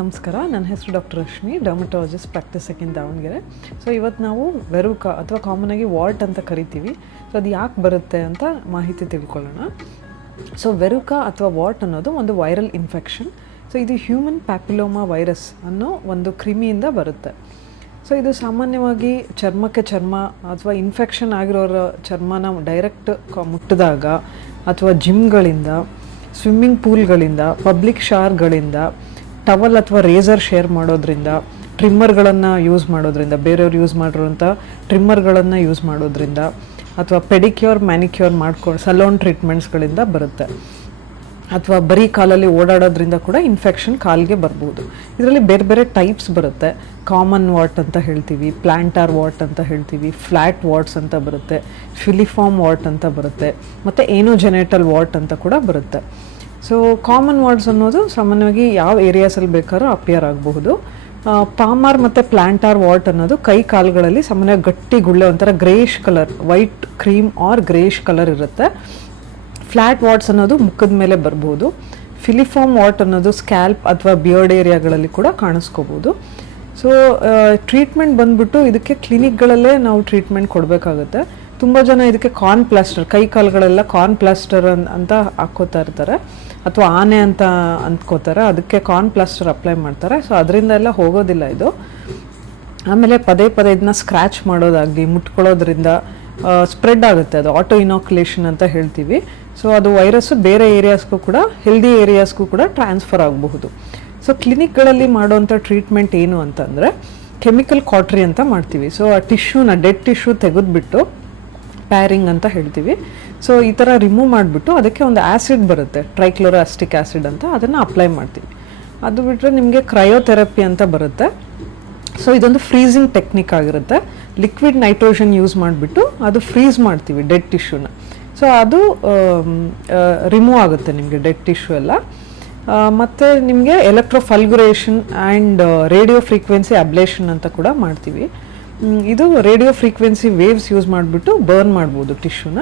ನಮಸ್ಕಾರ, ನನ್ನ ಹೆಸರು ಡಾಕ್ಟರ್ ರಶ್ಮಿ ಡರ್ಮಟಾಲಜಿಸ್ಟ್ ಪ್ರಾಕ್ಟೀಸಕ್ಕೆ ಇನ್ ದಾವಣಗೆರೆ. ಸೊ ಇವತ್ತು ನಾವು ವೆರುಕ ಅಥವಾ ಕಾಮನ್ ಆಗಿ ವಾಲ್ಟ್ ಅಂತ ಕರಿತೀವಿ. ಸೊ ಅದು ಯಾಕೆ ಬರುತ್ತೆ ಅಂತ ಮಾಹಿತಿ ತಿಳ್ಕೊಳ್ಳೋಣ. ಸೊ ವೆರುಕ ಅಥವಾ ವಾಟ್ ಅನ್ನೋದು ಒಂದು ವೈರಲ್ ಇನ್ಫೆಕ್ಷನ್ ಸೊ ಇದು ಹ್ಯೂಮನ್ ಪ್ಯಾಪಿಲೋಮಾ ವೈರಸ್ ಅನ್ನೋ ಒಂದು ಕ್ರಿಮಿಯಿಂದ ಬರುತ್ತೆ. ಸೊ ಇದು ಸಾಮಾನ್ಯವಾಗಿ ಚರ್ಮಕ್ಕೆ ಚರ್ಮ ಅಥವಾ ಇನ್ಫೆಕ್ಷನ್ ಆಗಿರೋರ ಚರ್ಮನ ಡೈರೆಕ್ಟ್ ಮುಟ್ಟಿದಾಗ ಅಥವಾ ಜಿಮ್ಗಳಿಂದ ಸ್ವಿಮ್ಮಿಂಗ್ ಪೂಲ್ಗಳಿಂದ ಪಬ್ಲಿಕ್ ಶಾರ್ಗಳಿಂದ ಟವಲ್ ಅಥವಾ ರೇಸರ್ ಶೇರ್ ಮಾಡೋದ್ರಿಂದ ಟ್ರಿಮ್ಮರ್ಗಳನ್ನು ಯೂಸ್ ಮಾಡೋದ್ರಿಂದ, ಬೇರೆಯವ್ರು ಯೂಸ್ ಮಾಡಿರೋಂಥ ಟ್ರಿಮ್ಮರ್ಗಳನ್ನು ಯೂಸ್ ಮಾಡೋದ್ರಿಂದ ಅಥವಾ ಪೆಡಿಕ್ಯೂರ್ ಮ್ಯಾನಿಕ್ಯೂರ್ ಮಾಡ್ಕೊಂಡು ಸಲೋನ್ ಟ್ರೀಟ್ಮೆಂಟ್ಸ್ಗಳಿಂದ ಬರುತ್ತೆ. ಅಥವಾ ಬರೀ ಕಾಲಲ್ಲಿ ಓಡಾಡೋದ್ರಿಂದ ಕೂಡ ಇನ್ಫೆಕ್ಷನ್ ಕಾಲಿಗೆ ಬರ್ಬೋದು. ಇದರಲ್ಲಿ ಬೇರೆ ಬೇರೆ ಟೈಪ್ಸ್ ಬರುತ್ತೆ. ಕಾಮನ್ ವಾಟ್ ಅಂತ ಹೇಳ್ತೀವಿ ಪ್ಲ್ಯಾಂಟಾರ್ ವಾಟ್ ಅಂತ ಹೇಳ್ತೀವಿ ಫ್ಲ್ಯಾಟ್ ವಾಟ್ಸ್ ಅಂತ ಬರುತ್ತೆ ಫಿಲಿಫಾರ್ಮ್ ವಾಟ್ ಅಂತ ಬರುತ್ತೆ, ಮತ್ತು ಏನೋ ಜೆನೆಟಲ್ ವಾಟ್ ಅಂತ ಕೂಡ ಬರುತ್ತೆ. ಸೊ ಕಾಮನ್ ವರ್ಡ್ಸ್ ಅನ್ನೋದು ಸಾಮಾನ್ಯವಾಗಿ ಯಾವ ಏರಿಯಾಸಲ್ಲಿ ಬೇಕಾದ್ರೂ ಅಪಿಯರ್ ಆಗಬಹುದು. ಪಾಮಾರ್ ಮತ್ತು ಪ್ಲಾಂಟಾರ್ ವಾಟ್ ಅನ್ನೋದು ಕೈ ಕಾಲುಗಳಲ್ಲಿ ಸಾಮಾನ್ಯ ಗಟ್ಟಿ ಗುಳ್ಳೆ ಒಂಥರ greyish colour white cream or greyish colour ಇರುತ್ತೆ. ಫ್ಲ್ಯಾಟ್ ವಾಟ್ಸ್ ಅನ್ನೋದು ಮುಖದ ಮೇಲೆ ಬರ್ಬೋದು ಫಿಲಿಫಾರ್ಮ್ ವಾಟ್ ಅನ್ನೋದು ಸ್ಕ್ಯಾಲ್ಪ್ ಅಥವಾ ಬಿಯರ್ಡ್ ಏರಿಯಾಗಳಲ್ಲಿ ಕೂಡ ಕಾಣಿಸ್ಕೋಬೋದು ಸೊ ಟ್ರೀಟ್ಮೆಂಟ್ ಬಂದ್ಬಿಟ್ಟು ಇದಕ್ಕೆ ಕ್ಲಿನಿಕ್ಗಳಲ್ಲೇ ನಾವು ಟ್ರೀಟ್ಮೆಂಟ್ ಕೊಡಬೇಕಾಗುತ್ತೆ. ತುಂಬ ಜನ ಇದಕ್ಕೆ ಕಾರ್ನ್ ಪ್ಲಾಸ್ಟರ್ ಕೈ ಕಾಲುಗಳೆಲ್ಲ ಕಾರ್ನ್ ಪ್ಲಾಸ್ಟರ್ ಅಂತ ಹಾಕ್ಕೋತಾ ಇರ್ತಾರೆ. ಅಥವಾ ಆನೆ ಅಂತ ಅಂದ್ಕೋತಾರೆ. ಅದಕ್ಕೆ ಕಾರ್ನ್ ಪ್ಲಾಸ್ಟರ್ ಅಪ್ಲೈ ಮಾಡ್ತಾರೆ. ಸೊ ಅದರಿಂದ ಎಲ್ಲ ಹೋಗೋದಿಲ್ಲ ಇದು. ಆಮೇಲೆ ಪದೇ ಪದೇ ಇದನ್ನ ಸ್ಕ್ರ್ಯಾಚ್ ಮಾಡೋದಾಗಲಿ, ಮುಟ್ಕೊಳ್ಳೋದ್ರಿಂದ ಸ್ಪ್ರೆಡ್ ಆಗುತ್ತೆ ಅದು. ಆಟೋ ಇನಾಕ್ಯುಲೇಷನ್ ಅಂತ ಹೇಳ್ತೀವಿ. ಸೊ ಅದು ವೈರಸ್ಸು ಬೇರೆ ಏರಿಯಾಸ್ಗೂ ಕೂಡ ಹೆಲ್ದಿ ಏರಿಯಾಸ್ಗೂ ಕೂಡ ಟ್ರಾನ್ಸ್ಫರ್ ಆಗಬಹುದು. ಸೊ ಕ್ಲಿನಿಕ್ಗಳಲ್ಲಿ ಮಾಡುವಂಥ ಟ್ರೀಟ್ಮೆಂಟ್ ಏನು ಅಂತಂದರೆ ಕೆಮಿಕಲ್ ಕಾಟ್ರಿ ಅಂತ ಮಾಡ್ತೀವಿ. ಸೊ ಆ ಟಿಶ್ಯೂನ ಡೆಡ್ ಟಿಶ್ಯೂ ತೆಗೆದ್ಬಿಟ್ಟು ಪ್ಯಾರಿಂಗ್ ಅಂತ ಹೇಳ್ತೀವಿ. ಸೊ ಈ ಥರ ರಿಮೂವ್ ಮಾಡಿಬಿಟ್ಟು ಅದಕ್ಕೆ ಒಂದು ಆ್ಯಸಿಡ್ ಬರುತ್ತೆ. ಟ್ರೈಕ್ಲೋರಾಸ್ಟಿಕ್ ಆ್ಯಸಿಡ್ ಅಂತ ಅದನ್ನು ಅಪ್ಲೈ ಮಾಡ್ತೀವಿ. ಅದು ಬಿಟ್ಟರೆ ನಿಮಗೆ ಕ್ರಯೋಥೆರಪಿ ಅಂತ ಬರುತ್ತೆ. ಸೊ ಇದೊಂದು ಫ್ರೀಸಿಂಗ್ ಟೆಕ್ನಿಕ್ ಆಗಿರುತ್ತೆ. ಲಿಕ್ವಿಡ್ ನೈಟ್ರೋಜನ್ ಯೂಸ್ ಮಾಡಿಬಿಟ್ಟು ಅದು ಫ್ರೀಸ್ ಮಾಡ್ತೀವಿ ಡೆಡ್ ಟಿಶ್ಯೂನ ಸೊ ಅದು ರಿಮೂವ್ ಆಗುತ್ತೆ ನಿಮಗೆ ಡೆಡ್ ಟಿಶ್ಯೂ ಎಲ್ಲ. ಮತ್ತು ನಿಮಗೆ electrofulguration and radio frequency ablation ಅಂತ ಕೂಡ ಮಾಡ್ತೀವಿ. ಇದು ರೇಡಿಯೋ ಫ್ರೀಕ್ವೆನ್ಸಿ ವೇವ್ಸ್ ಯೂಸ್ ಮಾಡಿಬಿಟ್ಟು ಬರ್ನ್ ಮಾಡ್ಬೋದು ಟಿಶ್ಯೂನ.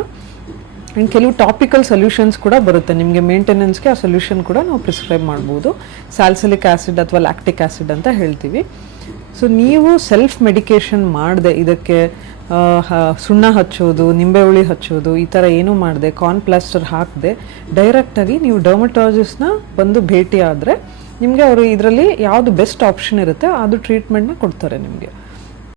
ಆ್ಯಂಡ್ ಕೆಲವು ಟಾಪಿಕಲ್ ಸೊಲ್ಯೂಷನ್ಸ್ ಕೂಡ ಬರುತ್ತೆ. ನಿಮಗೆ ಮೇಂಟೆನೆನ್ಸ್ಗೆ ಆ ಸೊಲ್ಯೂಷನ್ ಕೂಡ ನಾವು ಪ್ರಿಸ್ಕ್ರೈಬ್ ಮಾಡ್ಬೋದು. ಸ್ಯಾಲ್ಸಲಿಕ್ ಆ್ಯಸಿಡ್ ಅಥವಾ ಲ್ಯಾಕ್ಟಿಕ್ ಆ್ಯಸಿಡ್ ಅಂತ ಹೇಳ್ತೀವಿ. ಸೊ, ನೀವು ಸೆಲ್ಫ್ ಮೆಡಿಕೇಷನ್ ಮಾಡಿದೆ, ಇದಕ್ಕೆ ಸುಣ್ಣ ಹಚ್ಚೋದು, ನಿಂಬೆ ಹುಳಿ ಹಚ್ಚೋದು, ಈ ಥರ ಏನೂ ಮಾಡಿದೆ, ಕಾರ್ನ್ ಪ್ಲಾಸ್ಟರ್ ಹಾಕದೆ ಡೈರೆಕ್ಟಾಗಿ ನೀವು ಡರ್ಮಟಾಲಜಿಸ್ಟ್ನ ಬಂದು ಭೇಟಿ ಆದರೆ ನಿಮಗೆ ಅವರು ಇದರಲ್ಲಿ ಯಾವುದು ಬೆಸ್ಟ್ ಆಪ್ಷನ್ ಇರುತ್ತೆ, ಅದು ಟ್ರೀಟ್ಮೆಂಟ್ನ ಕೊಡ್ತಾರೆ ನಿಮಗೆ.